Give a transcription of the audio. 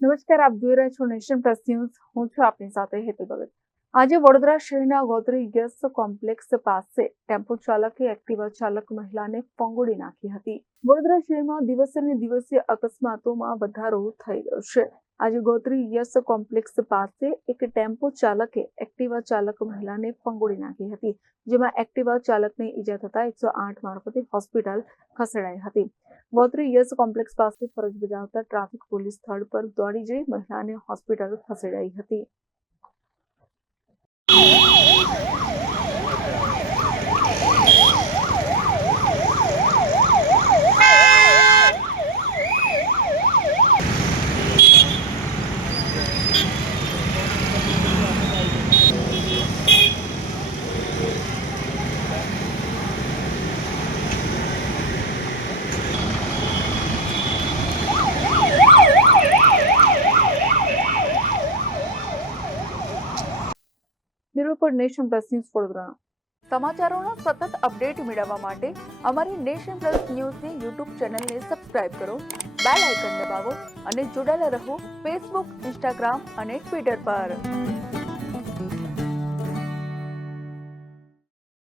નમસ્કાર, આપ જોઈ રહ્યા છો નેશન પ્લસ ન્યૂઝ. હું છું આપની સાથે હેતુ ભગત. આજે વડોદરા શહેરના ગોત્રી યસ કોમ્પ્લેક્સ પાસે ટેમ્પો ચાલકે એક્ટિવા ચાલક મહિલાને ફંગોળી નાખી હતી. વડોદરા શહેરમાં દિવસે ને દિવસે અકસ્માતોમાં વધારો થઈ રહ્યો છે. આજે ગોત્રી યસ કોમ્પ્લેક્સ પાસે એક ટેમ્પો ચાલકે એક્ટિવા ચાલક મહિલાને ફંગોળી નાખી હતી, જેમાં એક્ટિવા ચાલકને ઈજા થતા 108 મારફતે હોસ્પિટલ ખસેડાઈ હતી. ગોત્રી યસ કોમ્પ્લેક્સ પાસે ફરજ બજાવતા ટ્રાફિક પોલીસ સ્થળ પર દોડી જઈ મહિલાને હોસ્પિટલ ખસેડાઈ હતી. Bureau report, Nation Plus News, Vadodara. સમાચારોના સતત અપડેટ મેળવવા માટે અમારી નેશન પ્લસ ન્યૂઝની યુટ્યુબ ચેનલને સબસ્ક્રાઇબ કરો, બેલ આઇકન દબાવો અને જોડાયેલા રહો ફેસબુક, ઇન્સ્ટાગ્રામ અને ટ્વિટર પર.